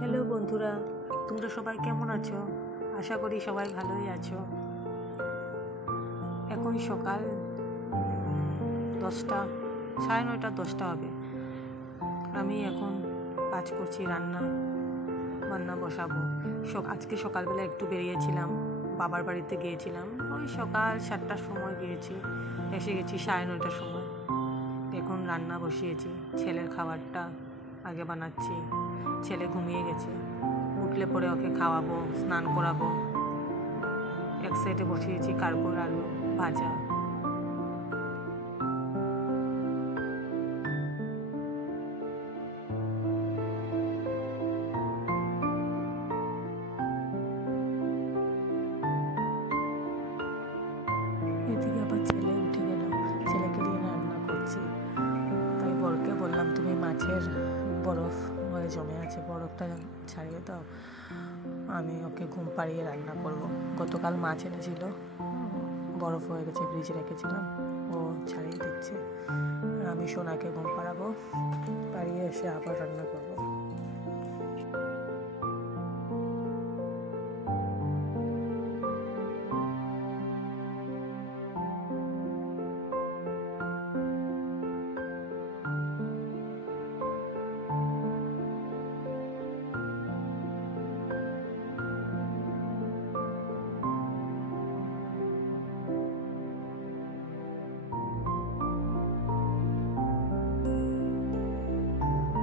Hello বন্ধুরা, তোমরা সবাই কেমন আছো? আশা করি সবাই ভালোই আছো। এখন সকাল 10টা, 9:30 10টা হবে। আমি এখন কাজ করছি, রান্না বসাবো। আজকে সকালবেলা একটু বেরিয়েছিলাম, বাবার বাড়িতে গিয়েছিলাম। ওই সকাল 7টার সময় গিয়েছি, এসে গেছি 9:30টার সময়। এখন রান্না বসিয়েছি, ছেলের খাবারটা আগে বানাচ্ছি। ছেলে ঘুমিয়ে গেছে, উঠলে পরে ওকে খাওয়াবো, স্নান করাবো। এক সাইডে বসিয়েছি কারকোল আলু ভাজা। এদিকে আবার ছেলে উঠে গেল, ছেলেকে দিয়ে রান্না করছি। তাই বরকে বললাম, তুমি মাছের বরফ হয়ে জমে আছে, বরফটা ছাড়িয়ে দাও, আমি ওকে ঘুম পাড়িয়ে রান্না করব। গতকাল মাছ এনেছিল, বরফ হয়ে গেছে, ফ্রিজে রেখেছিলাম, ও ছাড়িয়ে দিচ্ছে। আমি সোনাকে ঘুম পাড়াবো, পাড়িয়ে এসে আবার রান্না করবো।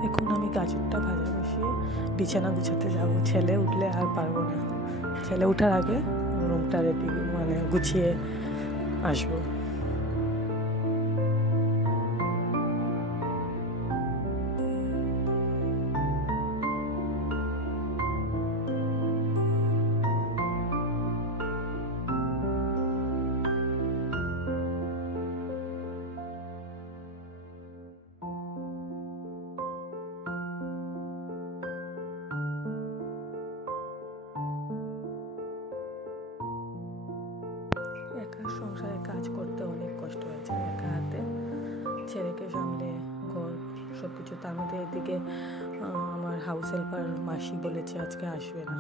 এখন আমি গাজরটা ভাজা বসিয়ে বিছানা গুছাতে যাব। ছেলে উঠলে আর পারবো না, ছেলে উঠার আগে রুমটা রেডি গুছিয়ে আসবো। একা সংসারে কাজ করতে অনেক কষ্ট হয়েছে, একা হাতে ছেলেকে সামলে ঘর সব কিছু। তার মধ্যে এদিকে আমার হাউস হেল্পার মাসি বলেছে আজকে আসবে না,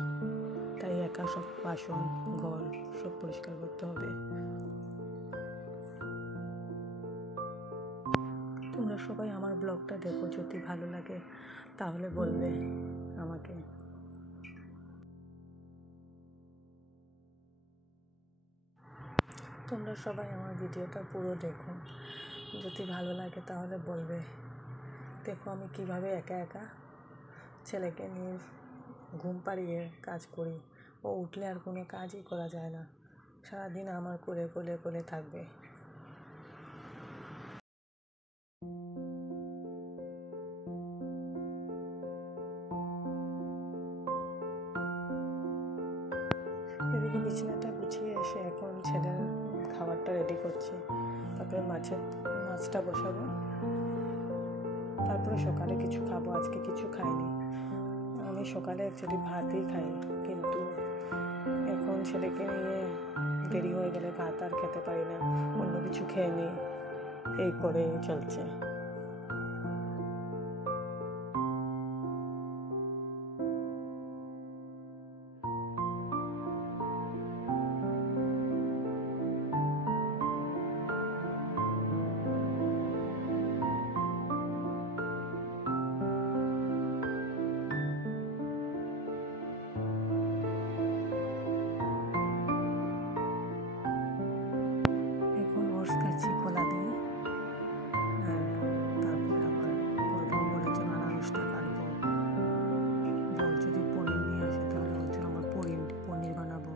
তাই একা সব বাসন ঘর সব পরিষ্কার করতে হবে। তোমরা সবাই আমার ব্লগটা দেখো, যদি ভালো লাগে তাহলে বলবে আমাকে। তোমরা সবাই আমার ভিডিওটা পুরো দেখো, যদি ভালো লাগে তাহলে বলবে। দেখো আমি কিভাবে একা একা ছেলেকে নিয়ে ঘুম পাড়িয়ে কাজ করি। ও উঠলে আর কোনো কাজই করা যায় না, সারাদিন আমার কোলে কোলে কোলে থাকবে। এদিকে বিছানাটা গুছিয়ে এসে এখন ছেলের খাবারটা রেডি করছি, তারপরে মাছটা বসাবো, তারপরে সকালে কিছু খাবো। আজকে কিছু খাইনি, আমি সকালে অ্যাকচুয়ালি ভাতই খাই, কিন্তু এখন ছেলেকে নিয়ে দেরি হয়ে গেলে ভাত আর খেতে পারি না, অন্য কিছু খেয়ে নিই, এই করেই চলছে। এখন ওটস খাচ্ছি কলা দিয়ে, আর তারপরে আবার করবো বড়ের জন্য আনারসটা কাটবো। বর যদি পনির নিয়ে আসে তাহলে ওর জন্য আবার পনির বানাবো।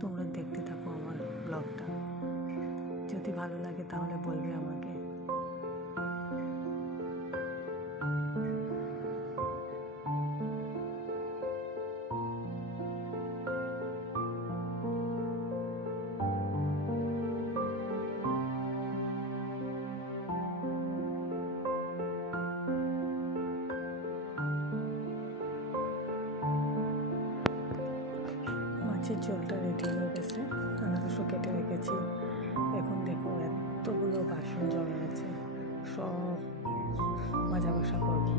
তোমরা দেখতে থাকো আমার ব্লগটা, যদি ভালো লাগে তাহলে বলবে আমাকে। মাছের ঝোলটা রেডি হয়ে গেছে, আনারসও কেটে রেখেছি। এখন দেখো এতগুলো বাসন জমে আছে, সব মাজা ঘষা করবো।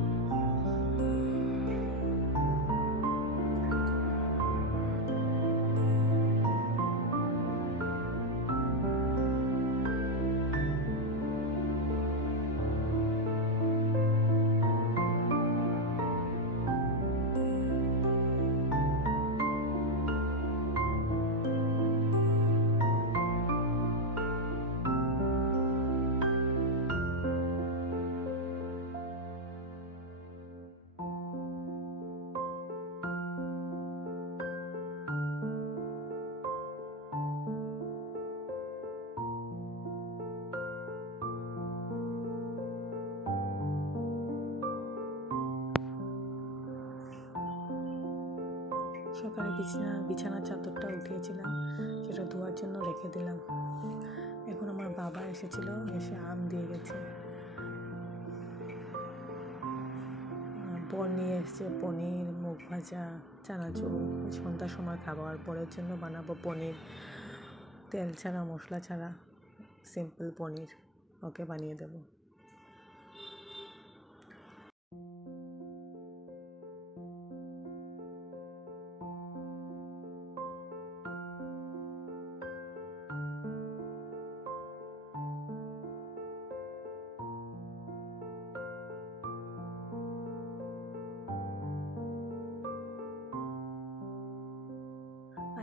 সকালে বিছানার চাদরটা উঠিয়েছিলাম, সেটা ধোয়ার জন্য রেখে দিলাম। এখন আমার বাবা এসেছিল, এসে আম দিয়ে গেছে। বর নিয়ে এসছে পনির, মুগ ভাজা, চানাচুর। সন্ধ্যার সময় খাবার পরের জন্য বানাবো পনির, তেল ছাড়া মশলা ছাড়া সিম্পল পনির ওকে বানিয়ে দেবো।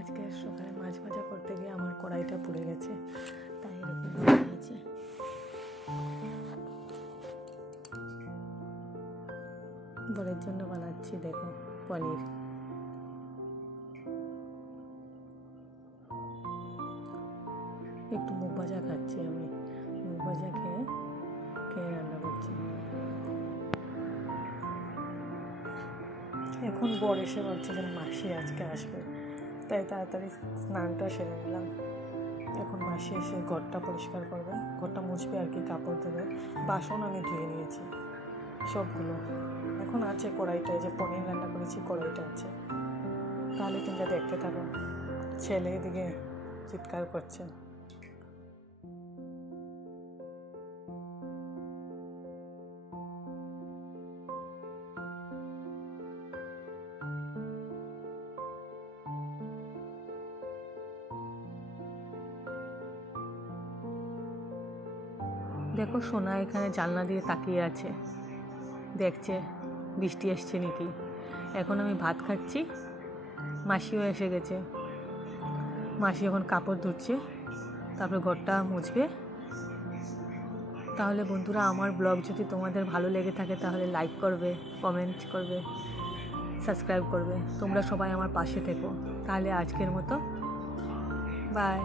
আজকে সকালে মাছ ভাজা করতে গিয়ে আমার কড়াইটা পুড়ে গেছে, তাই এরকম হয়েছে। বরের জন্য বানাচ্ছি, দেখো পনির। একটু মুগ ভাজা খাচ্ছি আমি, মুগ ভাজা খেয়ে রান্না করছি। এখন বর এসে বলছে যে মাসি আজকে আসবে, তাই তাড়াতাড়ি স্নানটা সেরে নিলাম। এখন মাসি এসে ঘরটা পরিষ্কার করবে, ঘরটা মুছবে আর কি, কাপড় দেবে। বাসন আমি ধুয়ে নিয়েছি সবগুলো। এখন আছে কড়াইটা, যে পনির রান্না করেছি কড়াইটা আছে। তাহলে তোমরা দেখতে থাকো। ছেলে এদিকে চিৎকার করছে। দেখো সোনা এখানে জানলা দিয়ে তাকিয়ে আছে, দেখছে বৃষ্টি আসছে নাকি। এখন আমি ভাত খাচ্ছি, মাসিও এসে গেছে। মাসি এখন কাপড় ধুচ্ছে, তারপরে ঘরটা মুছবে। তাহলে বন্ধুরা, আমার ব্লগ যদি তোমাদের ভালো লেগে থাকে তাহলে লাইক করবে, কমেন্ট করবে, সাবস্ক্রাইব করবে। তোমরা সবাই আমার পাশে থেকো। তাহলে আজকের মতো বাই।